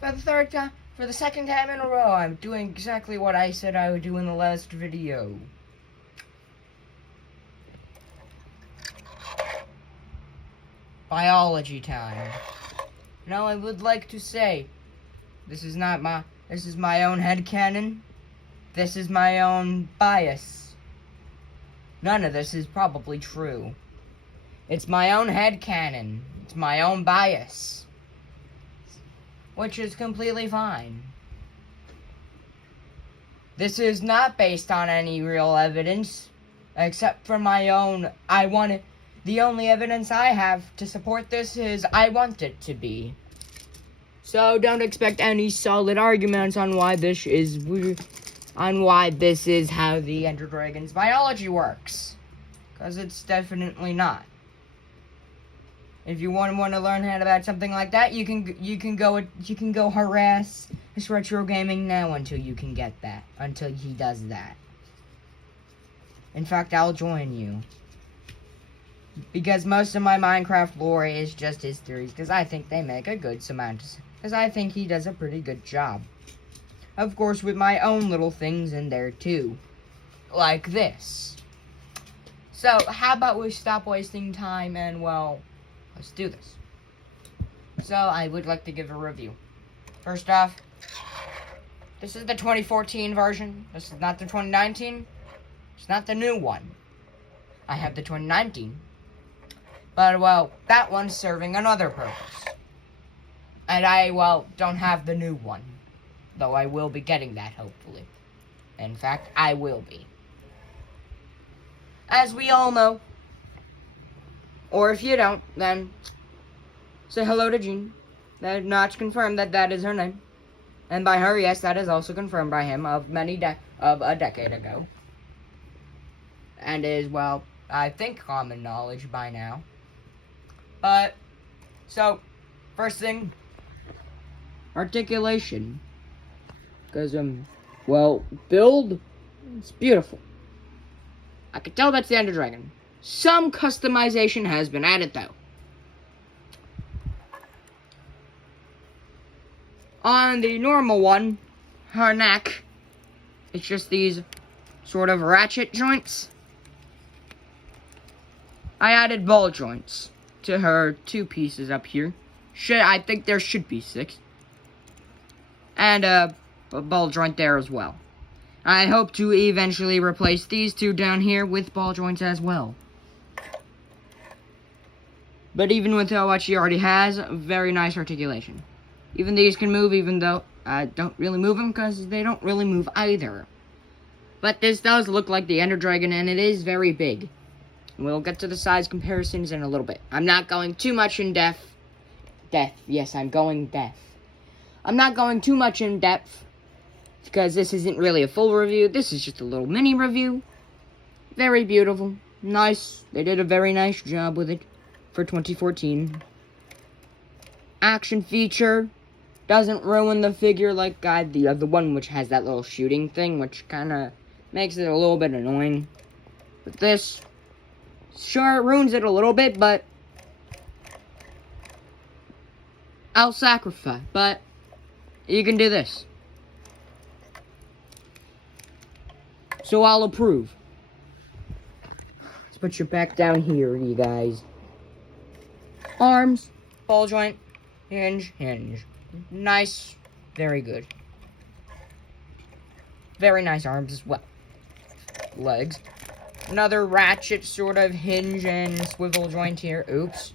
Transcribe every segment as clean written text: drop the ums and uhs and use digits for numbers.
For the second time in a row, I'm doing exactly what I said I would do in the last video. Biology time. Now I would like to say, this is my own headcanon. This is my own bias. None of this is probably true. It's my own headcanon. It's my own bias. Which is completely fine. This is not based on any real evidence, except for my own. The only evidence I have to support this is I want it to be. So don't expect any solid arguments on why this is how the Ender Dragon's biology works, because it's definitely not. If you want to learn about something like that, you can go harass this Retro Gaming now until you can get that. Until he does that. In fact, I'll join you. Because most of my Minecraft lore is just his theories, because I think they make a good semantics. Because I think he does a pretty good job. Of course, with my own little things in there too. Like this. So, how about we stop wasting time and, well, let's do this. So, I would like to give a review. First off, this is the 2014 version. This is not the 2019. It's not the new one. I have the 2019. But, well, that one's serving another purpose. And I, well, don't have the new one. Though I will be getting that, hopefully. In fact, I will be. As we all know. Or if you don't, then say hello to Jean. That Notch confirmed that is her name. And by her, yes, that is also confirmed by him of a decade ago. And is, well, I think common knowledge by now. But, so, first thing, articulation. Because, well, build, it's beautiful. I can tell that's the Ender Dragon. Some customization has been added, though. On the normal one, her neck, it's just these sort of ratchet joints. I added ball joints to her two pieces up here. I think there should be 6. And a ball joint there as well. I hope to eventually replace these two down here with ball joints as well. But even with what she already has, very nice articulation. Even these can move, even though I don't really move them, because they don't really move either. But this does look like the Ender Dragon, and it is very big. We'll get to the size comparisons in a little bit. I'm not going too much in depth. Yes, I'm going depth. I'm not going too much in depth, because this isn't really a full review. This is just a little mini review. Very beautiful. Nice. They did a very nice job with it for 2014. Action feature doesn't ruin the figure like the other one, which has that little shooting thing, which kind of makes it a little bit annoying. But this, sure, it ruins it a little bit, but I'll sacrifice. But you can do this. So I'll approve. Let's put your back down here, you guys. Arms, ball joint, hinge. Nice, very good. Very nice arms as well. Legs. Another ratchet sort of hinge and swivel joint here. Oops.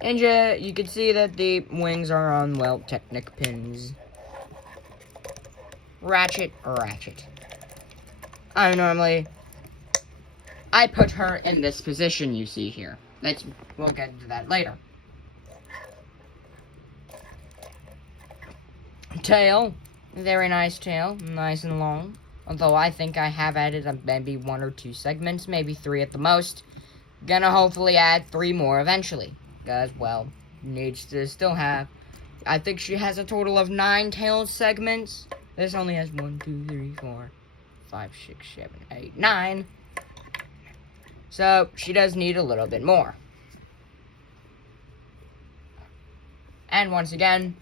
And you can see that the wings are on, well, Technic pins. Ratchet. I put her in this position you see here. We'll get into that later. Tail. Very nice tail. Nice and long. Although I think I have added maybe 1 or 2 segments. Maybe 3 at the most. Gonna hopefully add 3 more eventually. Because, well, needs to still have... I think she has a total of 9 tail segments. This only has 1, 2, 3, 4, 5, 6, 7, 8, 9. So, she does need a little bit more. And once again,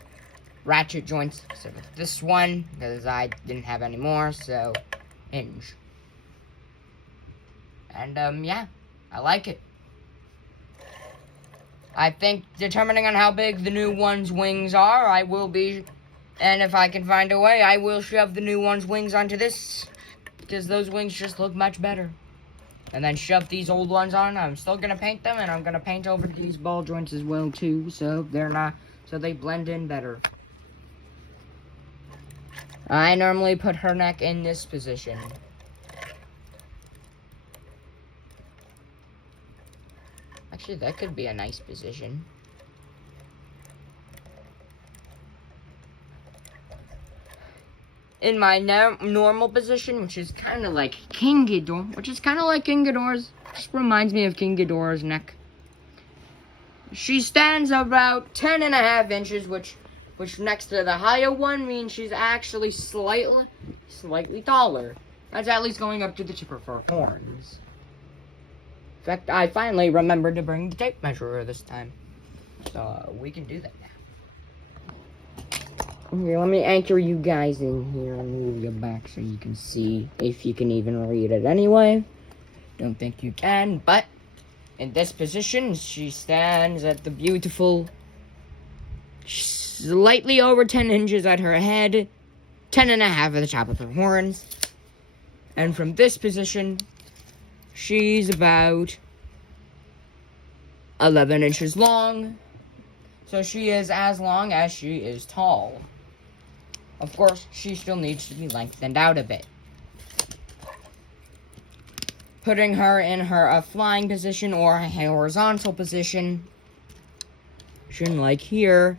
ratchet joints. So this one, because I didn't have any more, so hinge. And yeah, I like it. I think, determining on how big the new one's wings are, I will be, and if I can find a way, I will shove the new one's wings onto this, because those wings just look much better. And then shove these old ones on. I'm still gonna paint them, and I'm gonna paint over these ball joints as well too, so they blend in better. I normally put her neck in this position. Actually, that could be a nice position. In my normal position, which is kind of like King Ghidorah's, just reminds me of King Ghidorah's neck. She stands about 10.5 inches, which next to the higher one means she's actually slightly taller. That's at least going up to the tip of her horns. In fact, I finally remembered to bring the tape measurer this time. So, we can do that now. Okay, let me anchor you guys in here and move you back so you can see if you can even read it anyway. Don't think you can, but in this position, she stands at the beautiful, slightly over 10 inches at her head, 10.5 at the top of her horns. And from this position, she's about 11 inches long. So she is as long as she is tall. Of course, she still needs to be lengthened out a bit. Putting her in her flying position or a horizontal position, like here.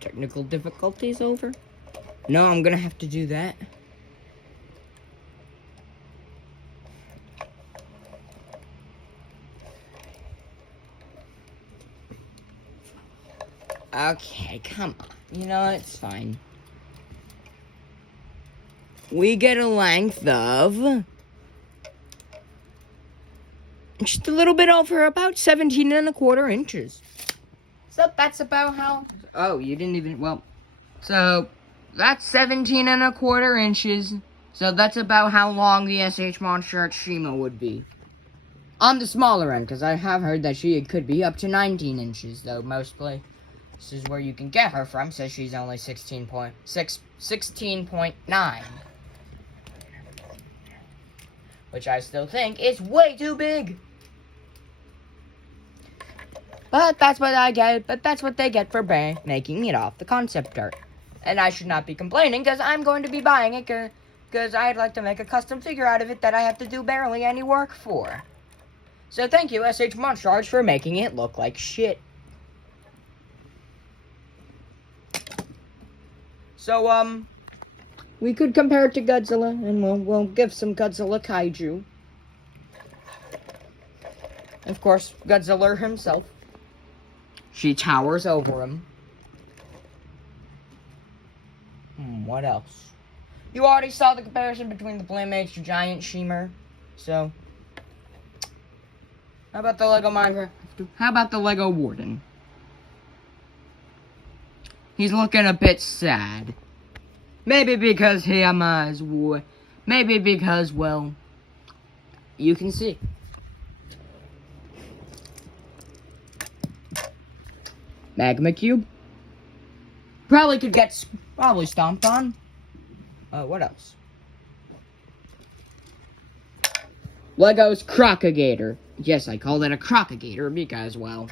Technical difficulties over? No, I'm gonna have to do that. Okay, come on. You know, it's fine. We get a length of just a little bit over about 17.25 inches. So that's about how... Oh, you didn't even... Well, so that's 17.25 inches. So that's about how long the SH Monster at Shima would be. On the smaller end, because I have heard that she could be up to 19 inches, though, mostly. This is where you can get her from, so she's only 16.9. Which I still think is way too big. But that's what I get. But that's what they get for making it off the concept art. And I should not be complaining, because I'm going to be buying it, because I'd like to make a custom figure out of it that I have to do barely any work for. So thank you, SH Monstars, for making it look like shit. So, we could compare it to Godzilla, and we'll give some Godzilla Kaiju. Of course, Godzilla himself. She towers over him. What else? You already saw the comparison between the Playmates Giant Shimmer. So, how about the Lego Minecraft? How about the Lego Warden? He's looking a bit sad. Maybe because maybe because, well, you can see. Magma Cube. Probably stomped on. What else? Lego's Crocagator. Yes, I call it a Crocagator because, well,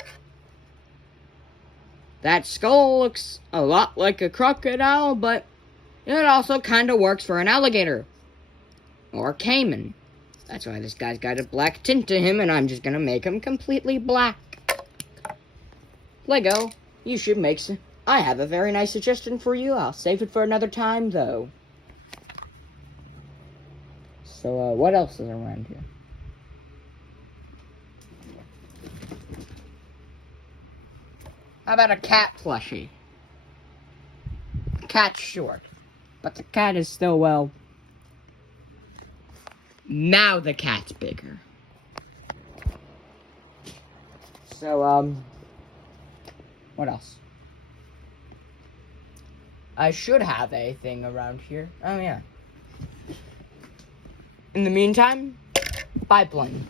that skull looks a lot like a crocodile, but it also kind of works for an alligator. Or caiman. That's why this guy's got a black tint to him, and I'm just gonna make him completely black. Lego, you should make some... I have a very nice suggestion for you. I'll save it for another time, though. So, what else is around here? How about a cat plushie? The cat's short, but the cat is still, well... Now the cat's bigger. So, what else? I should have a thing around here. Oh, yeah. In the meantime, biplane.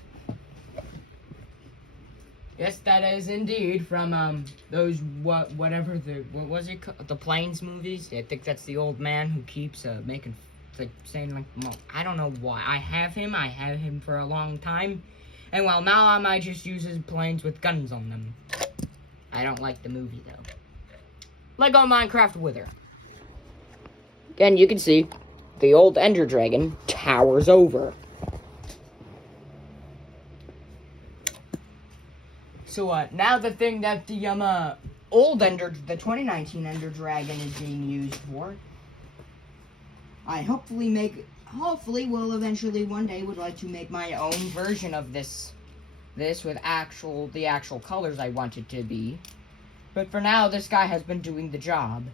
Yes, that is indeed from, those, what was it called? The Planes movies? I think that's the old man who keeps, making, like, saying, like, well, I don't know why. I have him for a long time. And, well, now I might just use his planes with guns on them. I don't like the movie, though. Lego Minecraft Wither. Again, you can see the old Ender Dragon towers over. So, now the thing that the, old the 2019 Ender Dragon is being used for, I hopefully will eventually one day would like to make my own version of this with the actual colors I want it to be. But for now, this guy has been doing the job.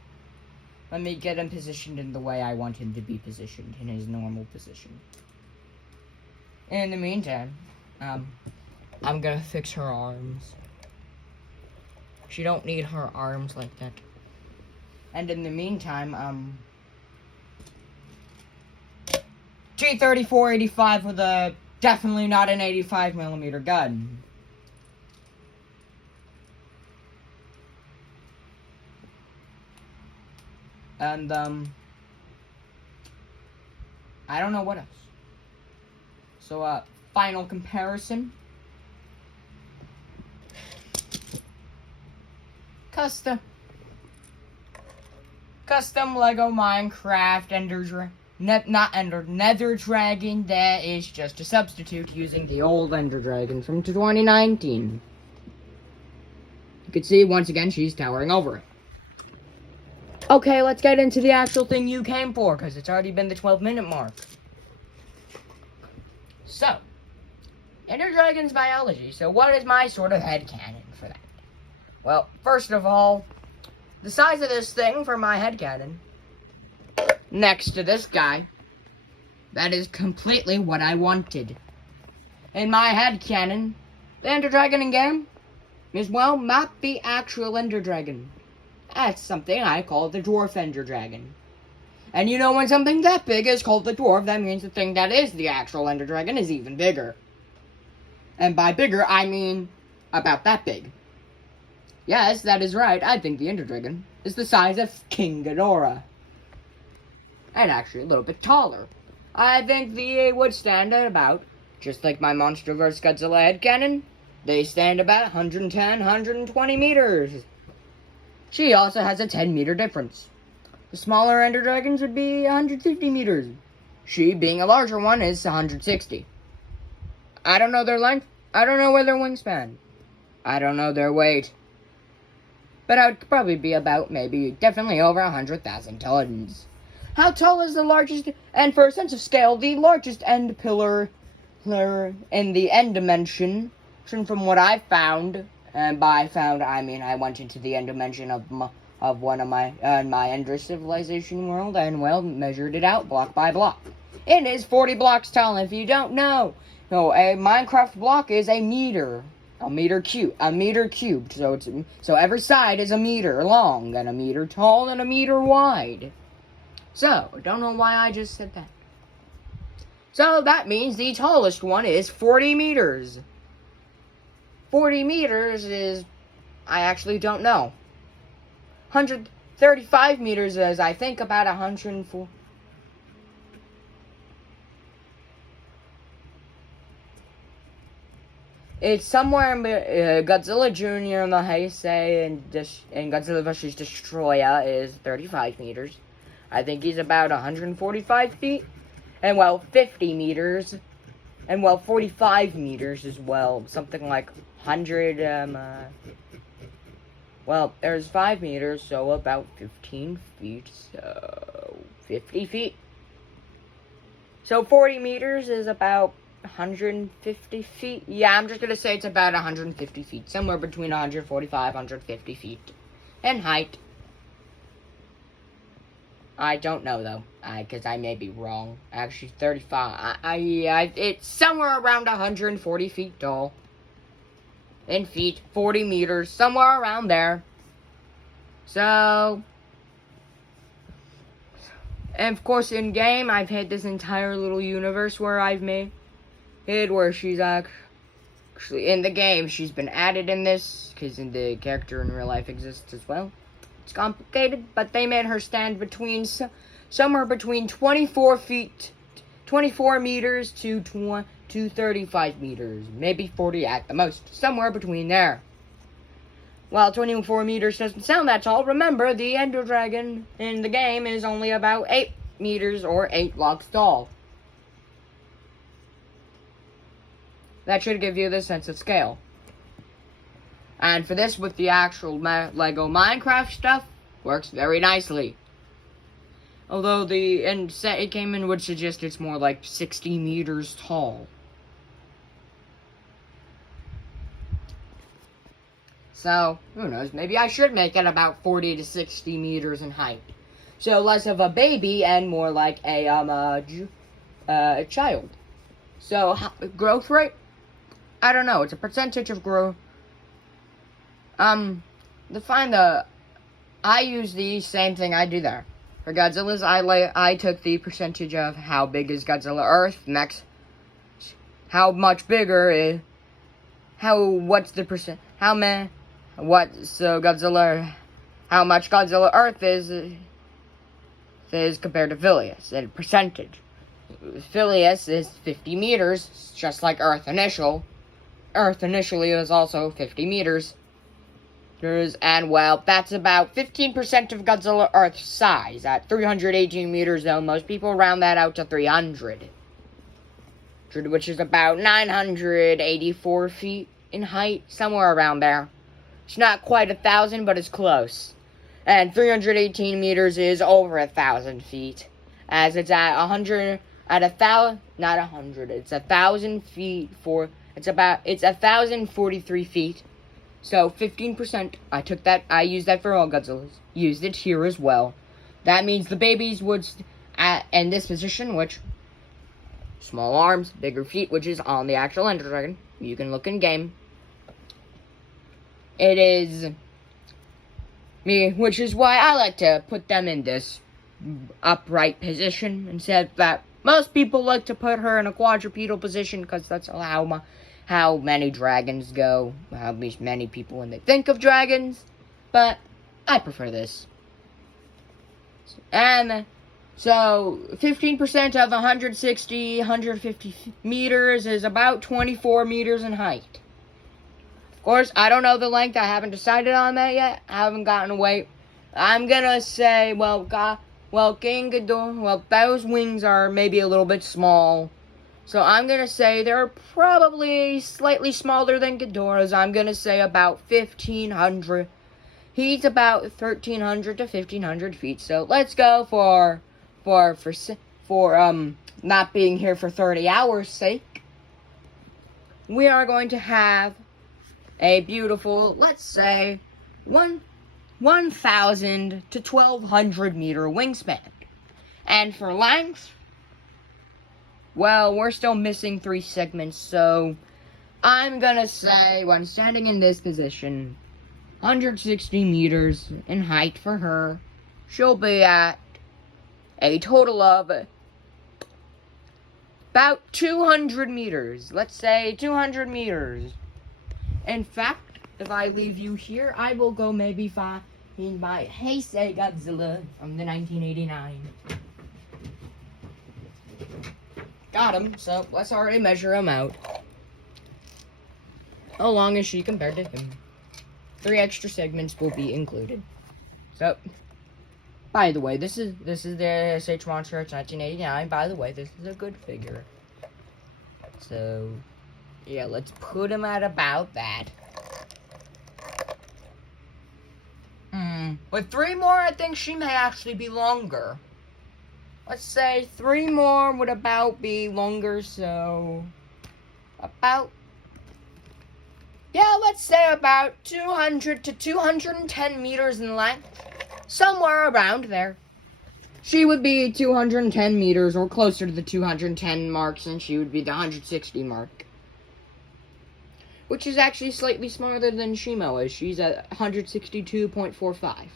Let me get him positioned in the way I want him to be positioned, in his normal position. In the meantime, I'm gonna fix her arms. She don't need her arms like that. And in the meantime, G3485 with a definitely not an 85mm gun. And, I don't know what else. So, final comparison. Custom Lego Minecraft Nether Dragon. That is just a substitute using the old Ender Dragon from 2019. You can see, once again, she's towering over it. Okay, let's get into the actual thing you came for, because it's already been the 12-minute mark. So, Ender Dragon's biology. So what is my sort of headcanon for that? Well, first of all, the size of this thing for my headcanon, next to this guy, that is completely what I wanted. In my headcanon, the Ender Dragon in game is, well, not the actual Ender Dragon. That's something I call the Dwarf Ender Dragon. And you know, when something that big is called the Dwarf, that means the thing that is the actual Ender Dragon is even bigger. And by bigger, I mean about that big. Yes, that is right. I think the Ender Dragon is the size of King Ghidorah. And actually a little bit taller. I think they would stand at about, just like my Monster vs. Godzilla headcanon, they stand about 110, 120 meters. She also has a 10-meter difference. The smaller Ender Dragons would be 150 meters. She, being a larger one, is 160. I don't know their length. I don't know their wingspan. I don't know their weight. But I would probably be about, definitely over 100,000 tons. How tall is the largest, and for a sense of scale, the largest end pillar in the end dimension, from what I found, and by found, I mean I went into the end dimension of one of my Ender civilization world, and, well, measured it out block by block. It is 40 blocks tall, if you don't know. No, a Minecraft block is a meter. A meter cubed. So every side is a meter long, and a meter tall, and a meter wide. So, I don't know why I just said that. So, that means the tallest one is 40 meters. 40 meters is, I actually don't know. 135 meters is, I think, about 104. It's somewhere in Godzilla Jr. and the Heisei and Godzilla vs. Destroyer is 35 meters. I think he's about 145 feet. And, well, 50 meters. And, well, 45 meters as well. Something like 100, well, there's 5 meters, so about 15 feet. So, 50 feet. So 40 meters is about 150 feet. Yeah, I'm just going to say it's about 150 feet. Somewhere between 145, 150 feet in height. I don't know, though, because I may be wrong. Actually, 35. It's somewhere around 140 feet tall. In feet, 40 meters, somewhere around there. So, and of course, in game, I've had this entire little universe where I've made it, where she's actually in the game. She's been added in this, because the character in real life exists as well. It's complicated, but they made her stand between somewhere between 24 meters to 35 meters, maybe 40 at the most, somewhere between there. While 24 meters doesn't sound that tall, remember the Ender Dragon in the game is only about 8 meters or 8 blocks tall. That should give you the sense of scale. And for this, with the actual Lego Minecraft stuff, works very nicely. Although it came in would suggest it's more like 60 meters tall. So, who knows, maybe I should make it about 40 to 60 meters in height. So less of a baby and more like a child. So, growth rate? I don't know, it's a percentage of growth. I use the same thing I do there. For Godzilla's, I took the percentage of how big is Godzilla Earth, next, how much bigger is, what's the percent, so Godzilla, how much Godzilla Earth is compared to Phileas, in percentage. Phileas is 50 meters, just like Earth initial. Earth initially is also 50 meters. And, well, that's about 15% of Godzilla Earth's size. At 318 meters, though, most people round that out to 300. Which is about 984 feet in height, somewhere around there. It's not quite 1,000, but it's close. And 318 meters is over 1,000 feet. As it's at 1,000 it's 1,000 feet it's 1,043 feet. So 15%, I used that for all Godzillas. Used it here as well. That means the babies would, in this position, which, small arms, bigger feet, which is on the actual Ender Dragon. You can look in game. It is me, which is why I like to put them in this upright position, instead that most people like to put her in a quadrupedal position, because that's how many dragons go, how many people when they think of dragons, but I prefer this. And so 15% of 150 meters is about 24 meters in height. Of course, I don't know the length, I haven't decided on that yet, I haven't gotten a weight. I'm gonna say, King Ghidorah, those wings are maybe a little bit small. So I'm going to say they're probably slightly smaller than Ghidorah's. I'm going to say about 1,500. He's about 1,300 to 1,500 feet. So let's go for not being here for 30 hours sake. We are going to have a beautiful, let's say, 1,000 to 1,200 meter wingspan. And for length, well, we're still missing 3 segments, so I'm gonna say, when standing in this position, 160 meters in height for her. She'll be at a total of about 200 meters. Let's say 200 meters. In fact, if I leave you here, I will go maybe find my Heisei Godzilla from the 1989. Got him, so let's already measure him out. How long is she compared to him? 3 extra segments will be included. So, by the way, this is the SH Monster. It's 1989. By the way, this is a good figure. So, yeah, let's put him at about that. With 3 more, I think she may actually be longer. let's say 3 more would about be longer, so about, yeah, let's say about 200 to 210 meters in length, somewhere around there. She would be 210 meters, or closer to the 210 marks, and she would be the 160 mark. Which is actually slightly smaller than Shimo is. She's at 162.45.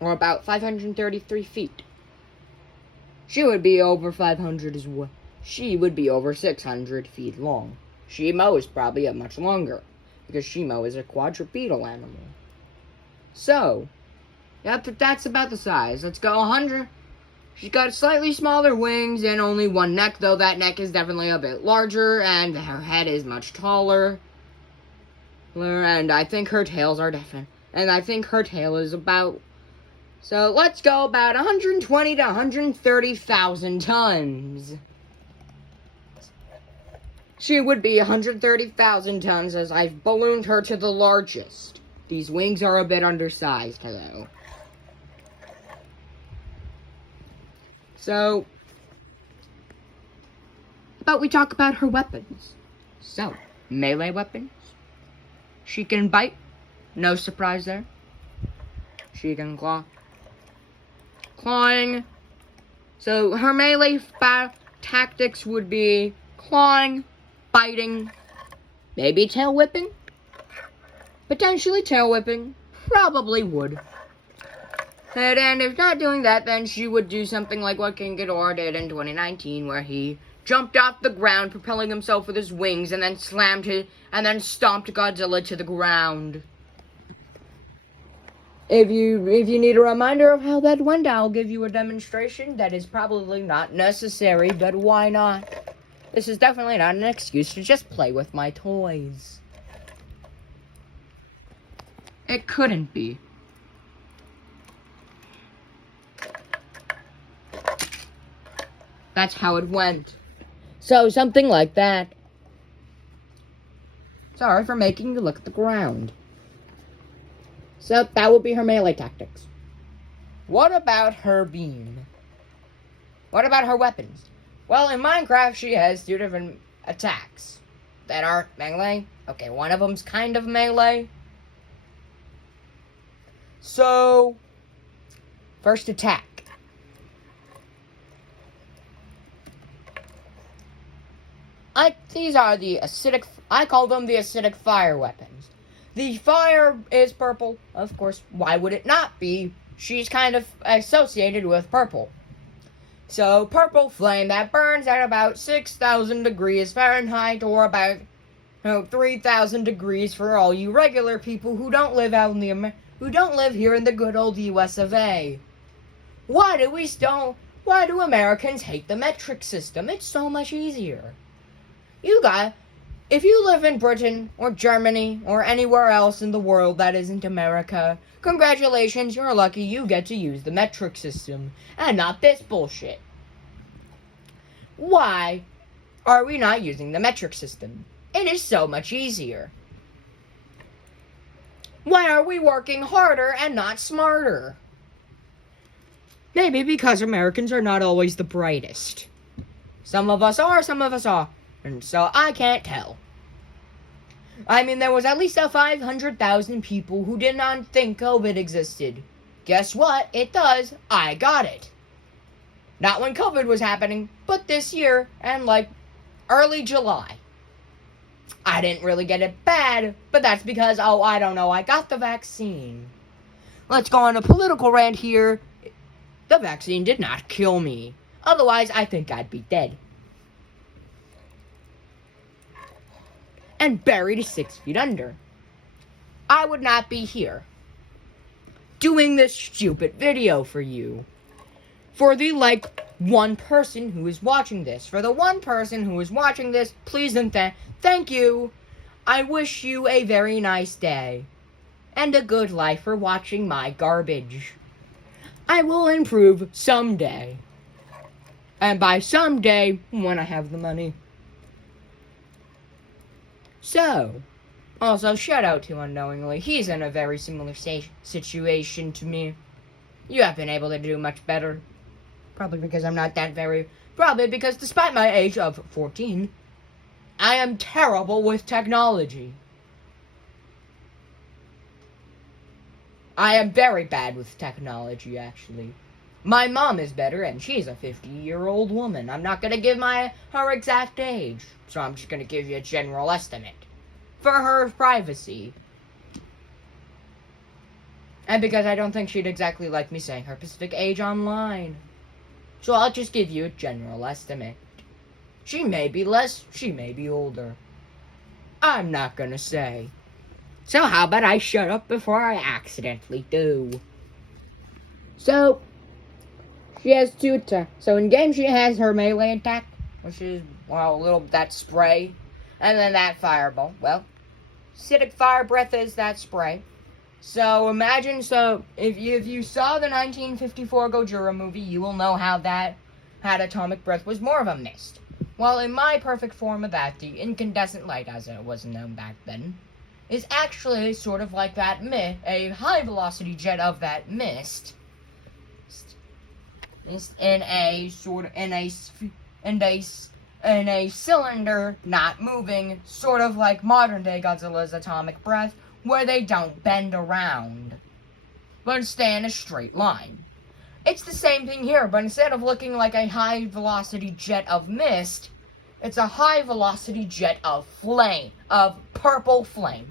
Or about 533 feet. She would be over 500 as well. She would be over 600 feet long. Shimo is probably a much longer, because Shimo is a quadrupedal animal. So, yep, that's about the size. Let's go 100. She's got slightly smaller wings and only one neck, though that neck is definitely a bit larger, and her head is much taller. And I think her tails are different. And I think her tail is about... So let's go about 120 to 130,000 tons. She would be 130,000 tons, as I've ballooned her to the largest. These wings are a bit undersized, though. So, but we talk about her weapons. So, melee weapons. She can bite. No surprise there. She can claw. Clawing. So, her melee tactics would be clawing, biting, maybe tail whipping. Potentially tail whipping. Probably would. And if not doing that, then she would do something like what King Ghidorah did in 2019, where he jumped off the ground, propelling himself with his wings, and then stomped Godzilla to the ground. If you need a reminder of how that went, I'll give you a demonstration. That is probably not necessary, but why not? This is definitely not an excuse to just play with my toys. It couldn't be. That's how it went. So, something like that. Sorry for making you look at the ground. So, that would be her melee tactics. What about her beam? What about her weapons? Well, in Minecraft, she has 2 different attacks that aren't melee. Okay, one of them's kind of melee. So, first attack. These are the acidic... I call them the acidic fire weapons. The fire is purple. Of course, why would it not be? She's kind of associated with purple. So, purple flame that burns at about 6,000 degrees Fahrenheit, or about 3,000 degrees for all you regular people who don't live here in the good old US of A. Why do Americans hate the metric system? It's so much easier. If you live in Britain, or Germany, or anywhere else in the world that isn't America, congratulations, you're lucky you get to use the metric system, and not this bullshit. Why are we not using the metric system? It is so much easier. Why are we working harder and not smarter? Maybe because Americans are not always the brightest. Some of us are, some of us are. And so I can't tell. I mean, there was at least 500,000 people who did not think COVID existed. Guess what? It does. I got it. Not when COVID was happening, but this year, and like early July. I didn't really get it bad, but that's because, I don't know, I got the vaccine. Let's go on a political rant here. The vaccine did not kill me. Otherwise, I think I'd be dead. And buried 6 feet under. I would not be here doing this stupid video for you. For the, one person who is watching this. For the one person who is watching this, please and thank you. I wish you a very nice day. And a good life for watching my garbage. I will improve someday. And by someday, when I have the money. So, also shout out to Unknowingly. He's in a very similar situation to me. You have been able to do much better. Probably because I'm not that very... Probably because despite my age of 14, I am terrible with technology. I am very bad with technology, actually. My mom is better, and she's a 50-year-old woman. I'm not going to give her exact age, so I'm just going to give you a general estimate. For her privacy. And because I don't think she'd exactly like me saying her specific age online. So I'll just give you a general estimate. She may be less, she may be older. I'm not gonna say. So how about I shut up before I accidentally do? So, she has two attacks. So in game she has her melee attack, which is, well, that spray. And then that fireball. Well, acidic fire breath is that spray. So imagine, if you saw the 1954 Gojira movie, you will know how that atomic breath was more of a mist. Well, in my perfect form of that, the incandescent light, as it was known back then, is actually sort of like that a high velocity jet of that mist, in a cylinder, not moving, sort of like modern day Godzilla's atomic breath, where they don't bend around, but stay in a straight line. It's the same thing here, but instead of looking like a high-velocity jet of mist, it's a high-velocity jet of purple flame.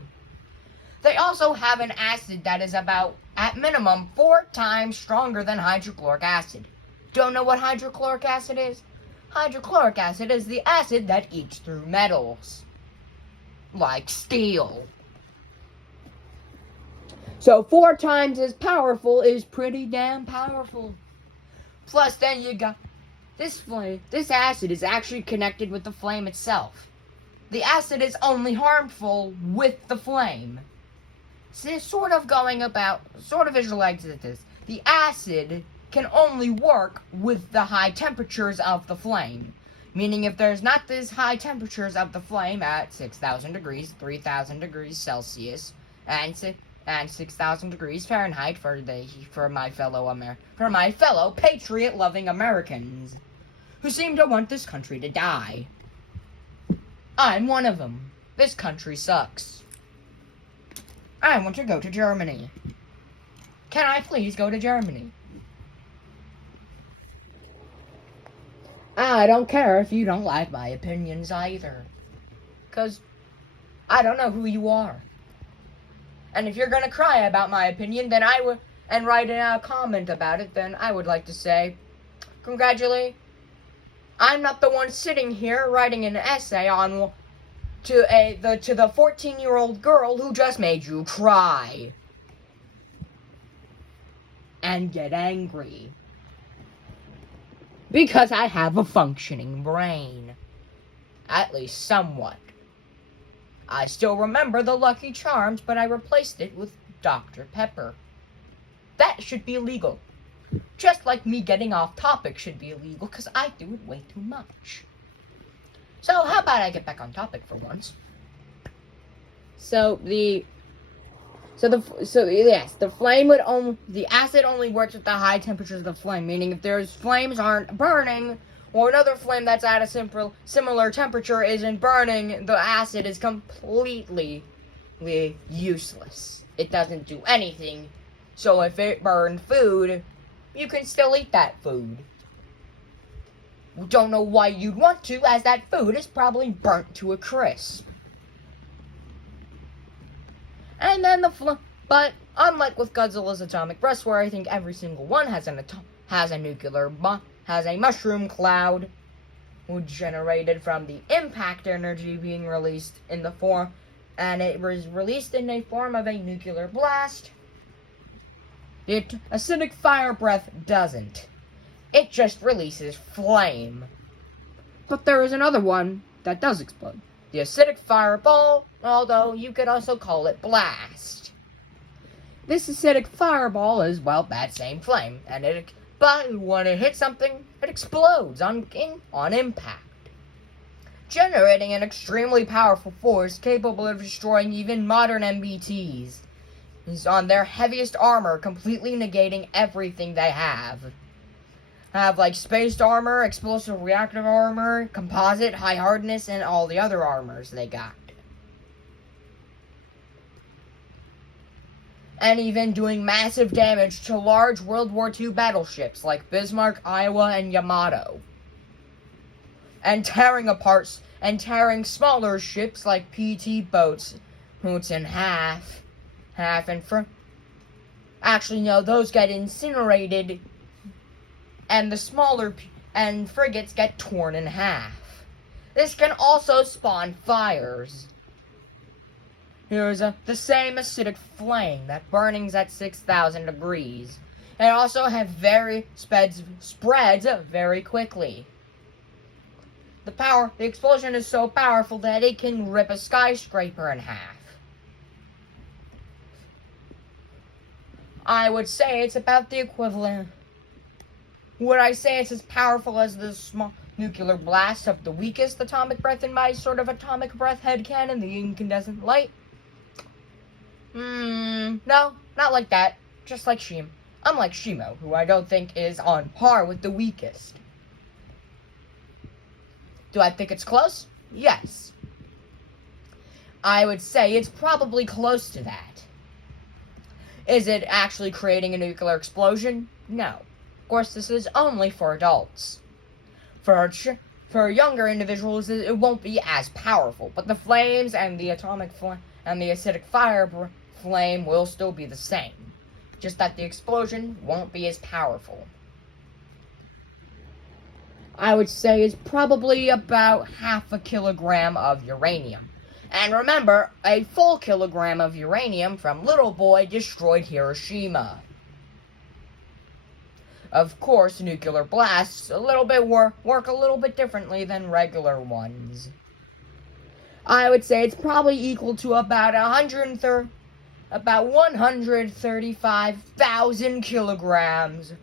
They also have an acid that is about, at minimum, 4 times stronger than hydrochloric acid. Don't know what hydrochloric acid is? Hydrochloric acid is the acid that eats through metals, like steel. So 4 times as powerful is pretty damn powerful. Plus then you got this flame. This acid is actually connected with the flame itself. The acid is only harmful with the flame. So sort of visualize this. The acid can only work with the high temperatures of the flame. Meaning if there's not these high temperatures of the flame at 6,000 degrees, 3,000 degrees Celsius, and 6,000 degrees Fahrenheit for my fellow patriot-loving Americans who seem to want this country to die. I'm one of them. This country sucks. I want to go to Germany. Can I please go to Germany? I don't care if you don't like my opinions either. 'Cause I don't know who you are. And if you're gonna cry about my opinion, then and write a comment about it, then I would like to say, congratulate. I'm not the one sitting here writing an essay to the 14-year-old girl who just made you cry and get angry. Because I have a functioning brain. At least somewhat. I still remember the Lucky Charms, but I replaced it with Dr. Pepper. That should be illegal. Just like me getting off topic should be illegal, because I do it way too much. So, how about I get back on topic for once? The acid only works with the high temperatures of the flame, meaning if there's flames aren't burning, or another flame that's at a similar temperature isn't burning, the acid is completely useless. It doesn't do anything. So if it burned food, you can still eat that food. Don't know why you'd want to, as that food is probably burnt to a crisp. And then but unlike with Godzilla's atomic breath, where I think every single one has a mushroom cloud, generated from the impact energy being released in the form, and it was released in a form of a nuclear blast. The acidic fire breath doesn't. It just releases flame. But there is another one that does explode. The acidic fireball, although you could also call it blast. This acidic fireball is, well, that same flame, but when it hits something, it explodes on impact, generating an extremely powerful force capable of destroying even modern MBTs. on their heaviest armor, completely negating everything they have. Have like spaced armor, explosive reactive armor, composite, high hardness, and all the other armors they got. And even doing massive damage to large World War II battleships like Bismarck, Iowa, and Yamato. And tearing smaller ships like PT boats in half, actually no, those get incinerated, and the smaller and frigates get torn in half. This can also spawn fires. Here's the same acidic flame that burnings at 6,000 degrees. It also spreads very quickly. The explosion is so powerful that it can rip a skyscraper in half. I would say it's about the equivalent. Would I say it's as powerful as the small nuclear blast of the weakest atomic breath in my sort of atomic breath headcanon, the incandescent light? No, not like that. Just like unlike Shimo, who I don't think is on par with the weakest. Do I think it's close? Yes. I would say it's probably close to that. Is it actually creating a nuclear explosion? No. Of course, this is only for adults. For younger individuals, it won't be as powerful, but the flames and the atomic and the acidic fire flame will still be the same. Just that the explosion won't be as powerful. I would say it's probably about 0.5 kilogram of uranium. And remember, a full kilogram of uranium from Little Boy destroyed Hiroshima. Of course, nuclear blasts work a little bit differently than regular ones. I would say it's probably equal to about 135,000 kilograms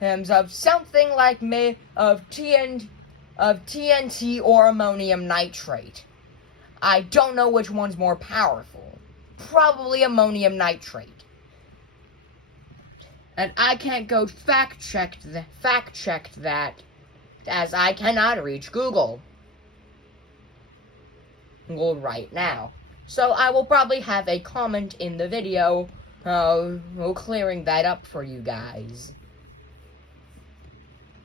of something like TNT or ammonium nitrate. I don't know which one's more powerful. Probably ammonium nitrate. And I can't go fact check that, as I cannot reach Google right now. So I will probably have a comment in the video clearing that up for you guys.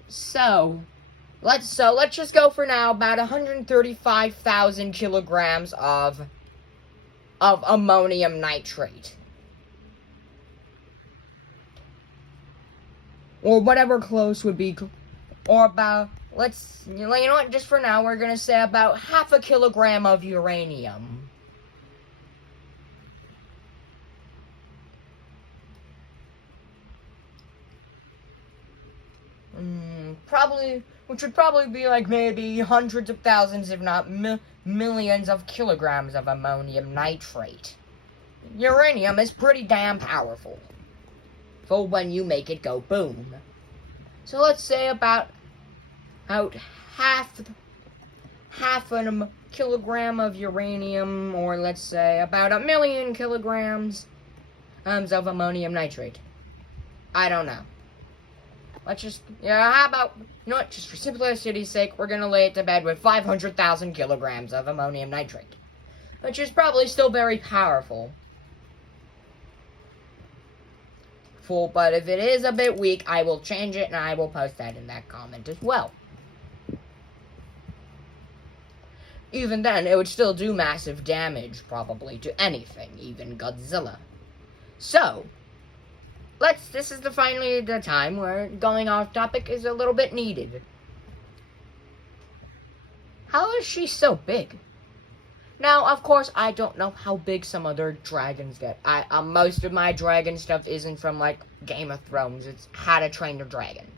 So let's just go for now about 135,000 kilograms of ammonium nitrate. Or whatever close would be, or about, you know what, just for now, we're gonna say about 0.5 kilogram of uranium. Which would probably be like maybe hundreds of thousands, if not millions of kilograms of ammonium nitrate. Uranium is pretty damn powerful for when you make it go boom. So let's say about half a kilogram of uranium, or let's say about 1 million kilograms of ammonium nitrate. I don't know. How about, you know what, just for simplicity's sake, we're gonna lay it to bed with 500,000 kilograms of ammonium nitrate, which is probably still very powerful. But if it is a bit weak, I will change it, and I will post that in that comment as well. Even then, it would still do massive damage, probably, to anything, even Godzilla. So, this is finally the time where going off topic is a little bit needed. How is she so big? Now, of course, I don't know how big some other dragons get. Most of my dragon stuff isn't from, like, Game of Thrones. It's How to Train Your Dragon.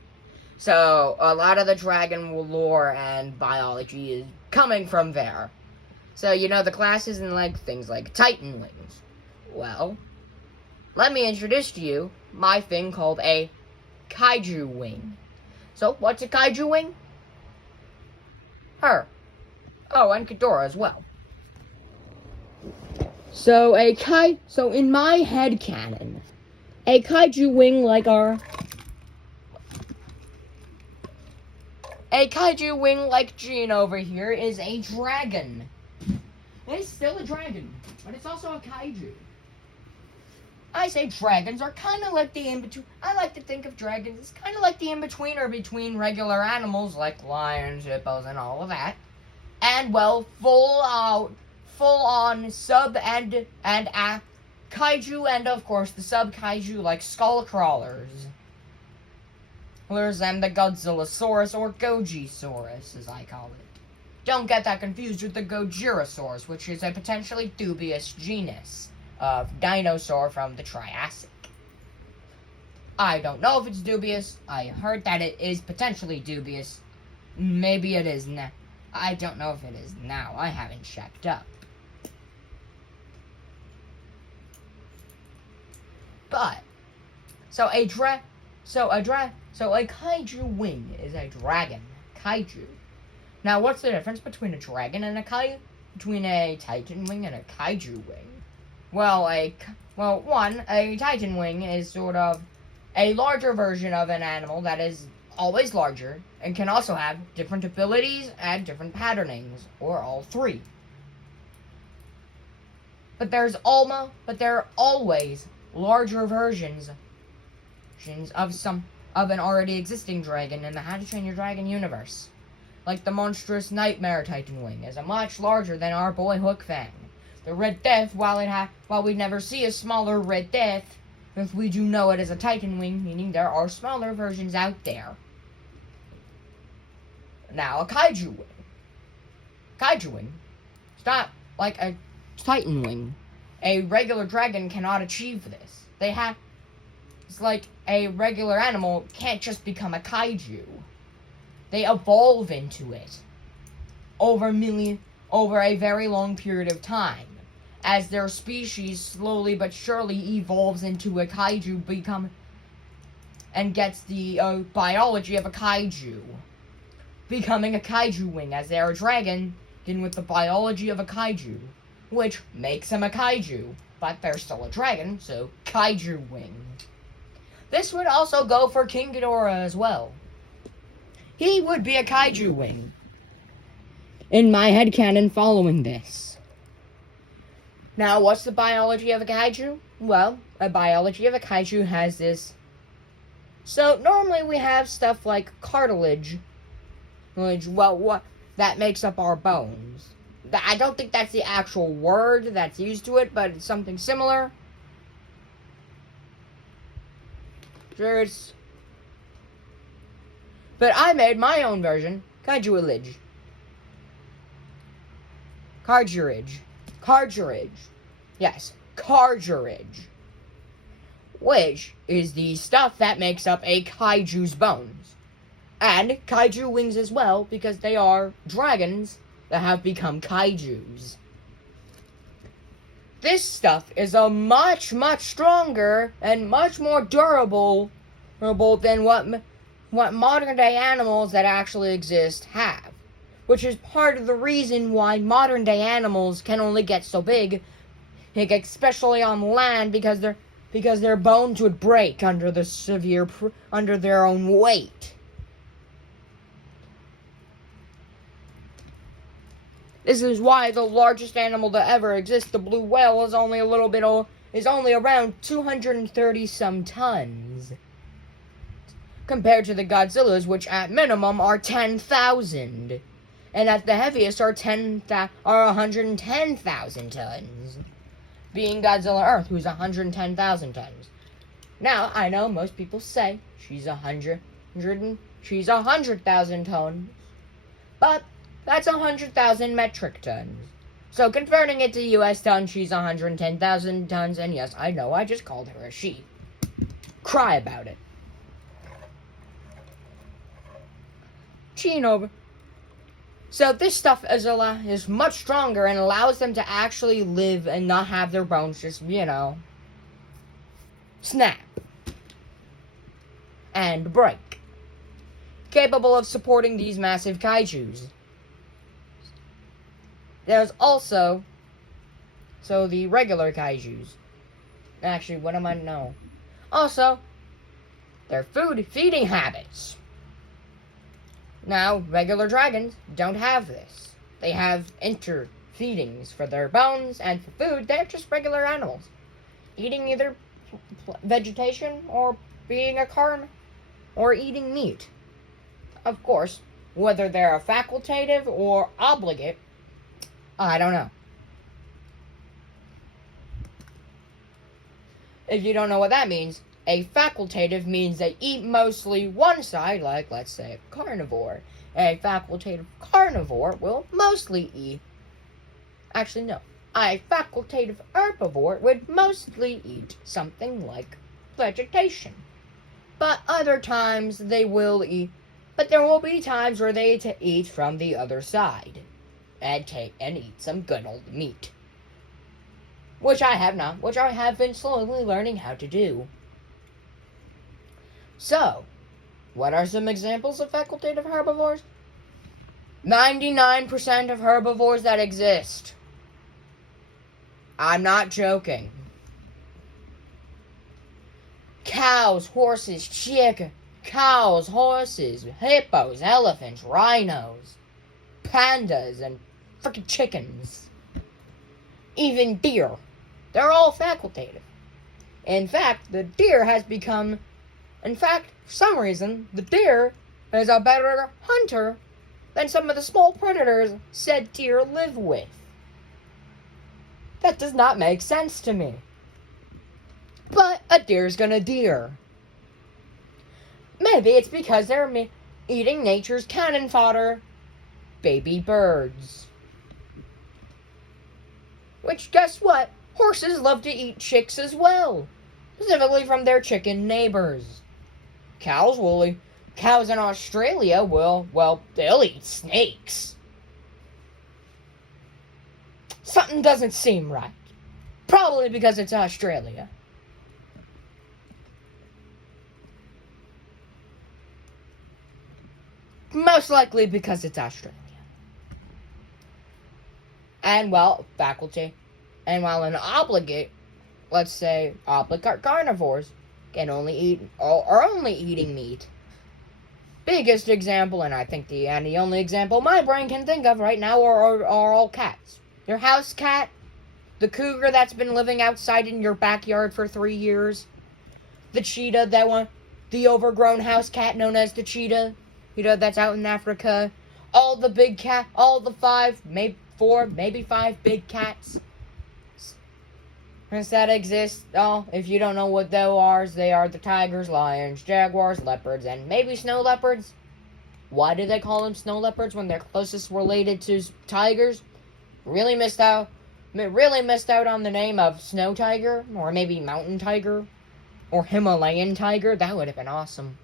So, a lot of the dragon lore and biology is coming from there. So, you know, the classes and, like, things like Titan Wings. Well, let me introduce to you my thing called a Kaiju Wing. So, what's a Kaiju Wing? Her. Oh, and Ghidorah as well. So in my head canon, a kaiju wing like Gene over here is a dragon. It's still a dragon, but it's also a kaiju. I say dragons are kind of like the in-between. I like to think of dragons as kind of like the in-betweener between regular animals like lions, hippos, and all of that. And, well, full-on sub and kaiju, and, of course, the sub-kaiju like skull crawlers. And the Godzillasaurus, or Gojisaurus, as I call it. Don't get that confused with the Gojirasaurus, which is a potentially dubious genus of dinosaur from the Triassic. I don't know if it's dubious. I heard that it is potentially dubious. Maybe it is now. I don't know if it is now. I haven't checked up. But so a kaiju wing is a dragon. Kaiju. Now, what's the difference between a dragon and between a titan wing and a kaiju wing? Well, a titan wing is sort of a larger version of an animal that is always larger and can also have different abilities and different patternings, or all three. But there are always larger versions of an already existing dragon in the How to Train Your Dragon universe. Like the monstrous Nightmare Titan Wing is much larger than our boy Hook Fang. The Red Death, while we never see a smaller Red Death, if we do know it as a Titan Wing, meaning there are smaller versions out there. Now, a Kaiju Wing. Kaiju Wing. It's not like a Titan Wing. A regular dragon cannot achieve this. It's like a regular animal can't just become a kaiju. They evolve into it over a very long period of time. As their species slowly but surely evolves into a kaiju, and gets the biology of a kaiju. Becoming a kaiju wing, as they are a dragon, in with the biology of a kaiju, which makes them a kaiju, but they're still a dragon, so kaiju wing. This would also go for King Ghidorah as well. He would be a kaiju wing. In my headcanon following this. Now, what's the biology of a kaiju? Well, a biology of a kaiju has this. So, normally we have stuff like cartilage. That makes up our bones. I don't think that's the actual word that's used to it, but it's something similar. Sure, but I made my own version, Kaiju-ilage. Cargerage. Yes, cargerage. Which is the stuff that makes up a kaiju's bones. And kaiju wings as well, because they are dragons that have become kaijus. This stuff is a much, much stronger and much more durable than what modern day animals that actually exist have. Which is part of the reason why modern day animals can only get so big, especially on land, because their bones would break under their own weight. This is why the largest animal to ever exist, the blue whale, is only around 230 some tons, compared to the Godzillas, which at minimum are 10,000. And at the heaviest are 110,000 tons. Being Godzilla Earth, who's 110,000 tons. Now, I know most people say she's 100,000 tons. But that's 100,000 metric tons. So converting it to US tons, she's 110,000 tons. And yes, I know, I just called her a she. Cry about it. Gene. So this stuff is much stronger and allows them to actually live and not have their bones just, snap and break. Capable of supporting these massive kaijus. There's also So the regular kaijus. Actually, what am I? No. Also, their feeding habits. Now, regular dragons don't have this. They have interfeedings for their bones and for food. They're just regular animals, eating either vegetation or being a carn or eating meat. Of course, whether they're a facultative or obligate, I don't know. If you don't know what that means, a facultative means they eat mostly one side, like, let's say, a carnivore. A facultative carnivore will mostly eat... Actually, no. A facultative herbivore would mostly eat something like vegetation. But other times they will eat... But there will be times where they eat from the other side. And eat some good old meat. Which I have been slowly learning how to do. So, what are some examples of facultative herbivores? 99% of herbivores that exist. I'm not joking. Cows, horses, hippos, elephants, rhinos, pandas, and freaking chickens. Even deer. They're all facultative. In fact, the deer has become... In fact, for some reason, the deer is a better hunter than some of the small predators said deer live with. That does not make sense to me. But a deer's gonna deer. Maybe it's because they're eating nature's cannon fodder, baby birds. Which, guess what? Horses love to eat chicks as well. Specifically from their chicken neighbors. Cows in Australia they'll eat snakes. Something doesn't seem right. Probably because it's Australia. Most likely because it's Australia. And, faculty. And while an obligate, let's say obligate carnivores, can only eating meat. Biggest example, and I think the only example my brain can think of right now are all cats. Your house cat, the cougar that's been living outside in your backyard for 3 years, the cheetah, the overgrown house cat known as the cheetah, that's out in Africa, all the big cat, all the 5, maybe 4, maybe 5 big cats that exist. Oh, if you don't know what they are the tigers, lions, jaguars, leopards, and maybe snow leopards. Why do they call them snow leopards when they're closest related to tigers? Really missed out on the name of snow tiger, or maybe mountain tiger, or Himalayan tiger. That would have been awesome.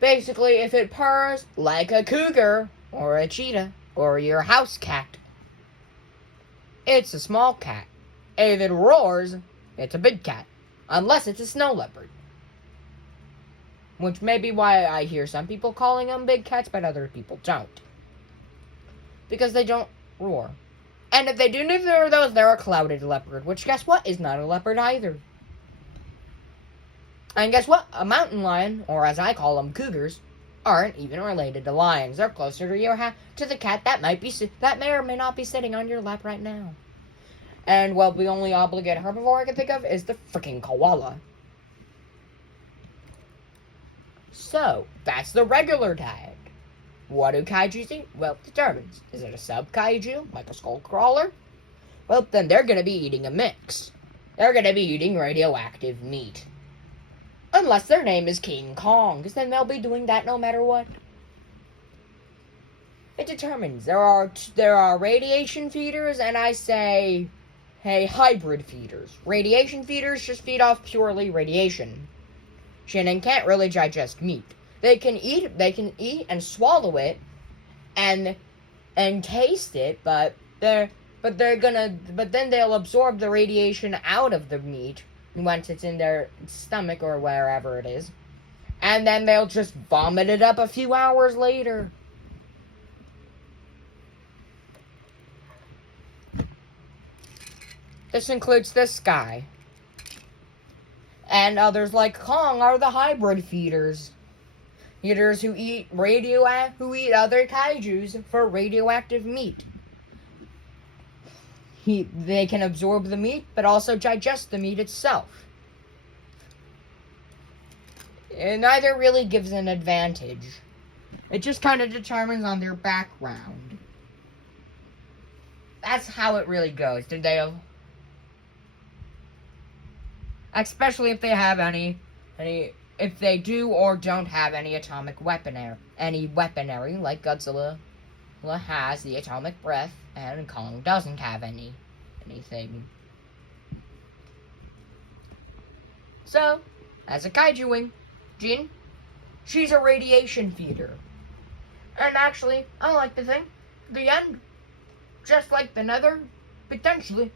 Basically, if it purrs like a cougar, or a cheetah, or your house cat, it's a small cat. If it roars, it's a big cat. Unless it's a snow leopard. Which may be why I hear some people calling them big cats, but other people don't. Because they don't roar. And if they do neither of those, they're a clouded leopard. Which, guess what, is not a leopard either. And guess what? A mountain lion, or as I call them, cougars, aren't even related to lions. They're closer to the cat that may or may not be sitting on your lap right now. And, the only obligate herbivore I can think of is the freaking koala. So, that's the regular diet. What do kaijus eat? Well, it determines. Is it a sub-kaiju, like a skull crawler? Well, then they're going to be eating a mix. They're going to be eating radioactive meat. Unless their name is King Kong, because then they'll be doing that no matter what. It determines. There are radiation feeders, and I say, hey, hybrid feeders. Radiation feeders just feed off purely radiation. And can't really digest meat. They can eat and swallow it, and taste it, but then they'll absorb the radiation out of the meat once it's in their stomach or wherever it is. And then they'll just vomit it up a few hours later. This includes this guy. And others like Kong are the hybrid feeders. Eaters who eat other kaijus for radioactive meat. They can absorb the meat, but also digest the meat itself. And neither really gives an advantage. It just kind of determines on their background. That's how it really goes. Especially if they have if they do or don't have any atomic weaponry, like Godzilla has the atomic breath, and Kong doesn't have anything. So, as a kaiju wing, Jean, she's a radiation feeder. And actually, I like to think, the end, just like the Nether, potentially,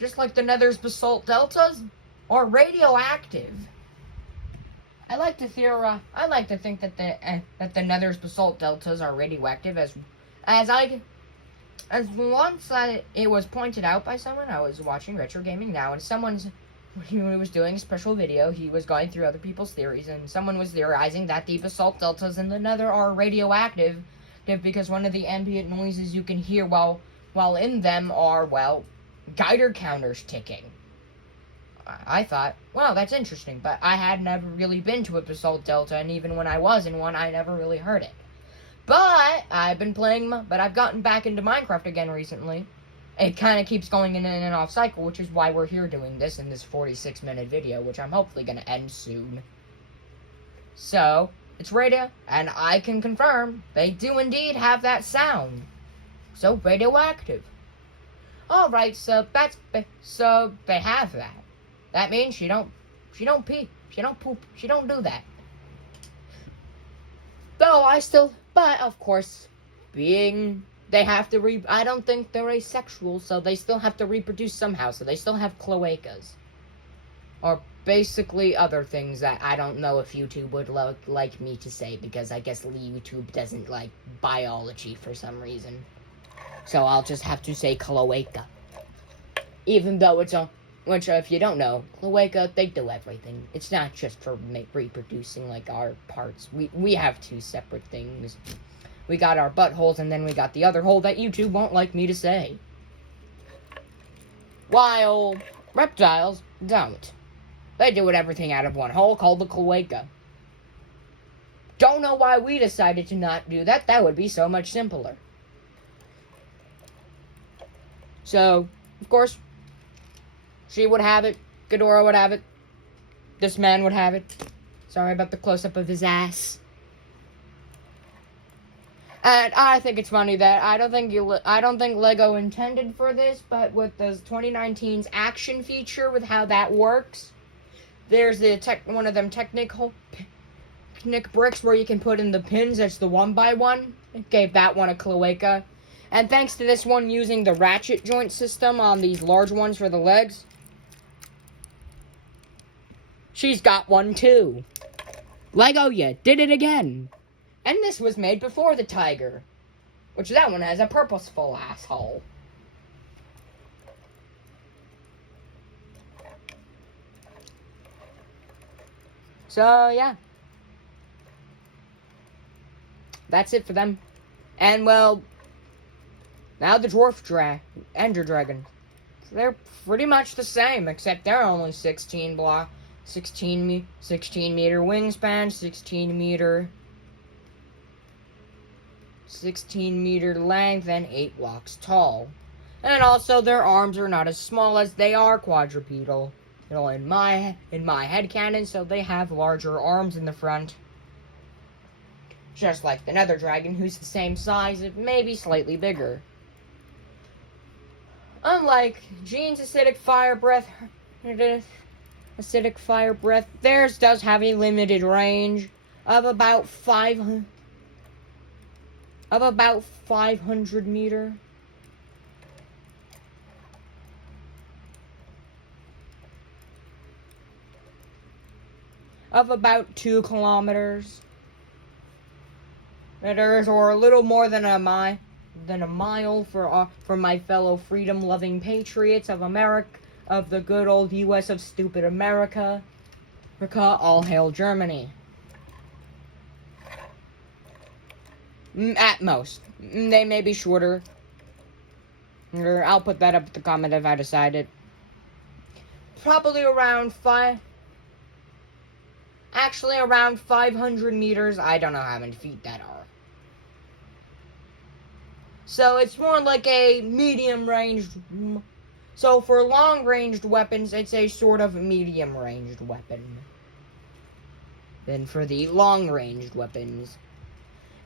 just like the Nether's basalt deltas, are radioactive. I like to think that the Nether's basalt deltas are radioactive, it was pointed out by someone. I was watching Retro Gaming Now, and he was doing a special video. He was going through other people's theories, and someone was theorizing that the basalt deltas in the Nether are radioactive because one of the ambient noises you can hear while in them are, Geiger counters ticking. I thought, wow, that's interesting, but I had never really been to a basalt delta, and even when I was in one, I never really heard it. But I've gotten back into Minecraft again recently. It kind of keeps going in and off cycle, which is why we're here doing this in this 46-minute video, which I'm hopefully going to end soon. So, it's radio, and I can confirm they do indeed have that sound. So, radioactive. Alright, so they have that. That means she don't pee, she don't poop, she don't do that. But of course, they have to I don't think they're asexual, so they still have to reproduce somehow, so they still have cloacas. Or basically other things that I don't know if YouTube would like me to say, because I guess YouTube doesn't like biology for some reason. So I'll just have to say cloaca. Even though which, if you don't know, cloaca, they do everything. It's not just for reproducing like our parts. We have two separate things. We got our buttholes, and then we got the other hole that YouTube won't like me to say. While reptiles don't. They do everything out of one hole called the cloaca. Don't know why we decided to not do that. That would be so much simpler. So, of course, she would have it. Ghidorah would have it. This man would have it. Sorry about the close-up of his ass. And I think it's funny that I don't think Lego intended for this, but with the 2019's action feature, with how that works, there's one of them Technic bricks where you can put in the pins. That's the 1x1. It gave that one a cloaca. And thanks to this one using the ratchet joint system on these large ones for the legs, she's got one too. Lego, you did it again. And this was made before the tiger, which that one has a purposeful asshole. So, yeah. That's it for them. And, now the dwarf Ender Dragon. They're pretty much the same, except they're only 16 meter wingspan, 16 meter length, and 8 blocks tall. And also, their arms are not as small as they are quadrupedal. In my headcanon, so they have larger arms in the front. Just like the Nether Dragon, who's the same size, maybe slightly bigger. Unlike Jean's acidic fire breath, theirs does have a limited range of about 500 meter. Of about 2 kilometers. Or a little more than a mile for my fellow freedom-loving patriots of America, of the good old U.S. of stupid America. All hail Germany. At most. They may be shorter. I'll put that up in the comment if I decided. Probably around around 500 meters. I don't know how many feet that are. So it's more like a medium-ranged. So for long-ranged weapons, it's a sort of medium-ranged weapon. Then for the long-ranged weapons.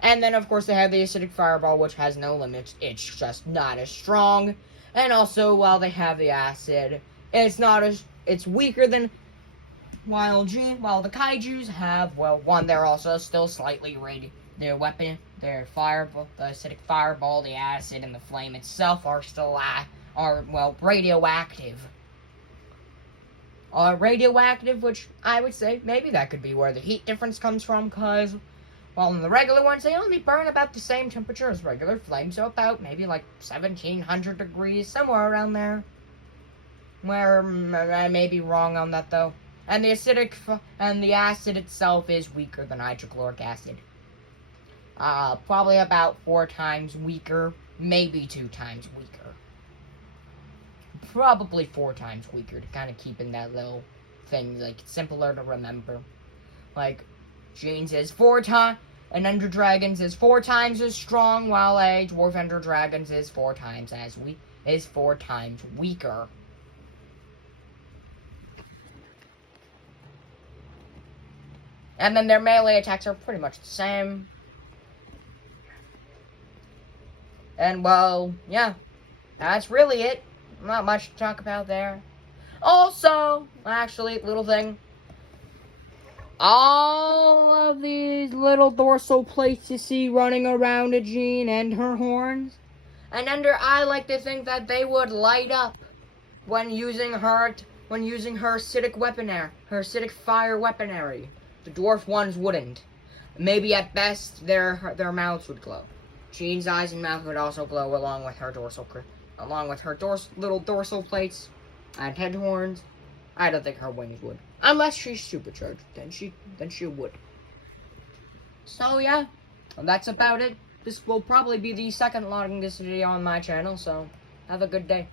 And then, of course, they have the acidic fireball, which has no limits. It's just not as strong. And also, while they have the acid, it's weaker than while the Kaijus have, well, one, they're also still slightly their weapon, their fireball, the acidic fireball, the acid, and the flame itself are still, radioactive. Radioactive, which I would say maybe that could be where the heat difference comes from, because, well, in the regular ones, they only burn about the same temperature as regular flames, so about maybe like 1700 degrees, somewhere around there. Where I may be wrong on that, though. And the acid itself is weaker than hydrochloric acid. Probably about 4 times weaker, maybe 2 times weaker. Probably 4 times weaker to kind of keep in that little thing, like, simpler to remember. Like, Gene's is 4 times, an Ender Dragon's is 4 times as strong, while a Dwarf Ender Dragon's is 4 times weaker. And then their melee attacks are pretty much the same. And, well, yeah. That's really it. Not much to talk about there. Also, actually, little thing. All of these little dorsal plates you see running around a Jean and her horns. And I like to think that they would light up when using her acidic weaponry, her acidic fire weaponry. The dwarf ones wouldn't. Maybe at best their mouths would glow. Jean's eyes and mouth would also glow along with her little dorsal plates and head horns. I don't think her wings would, unless she's supercharged. Then she would. So yeah, that's about it. This will probably be the second longest video on my channel. So have a good day.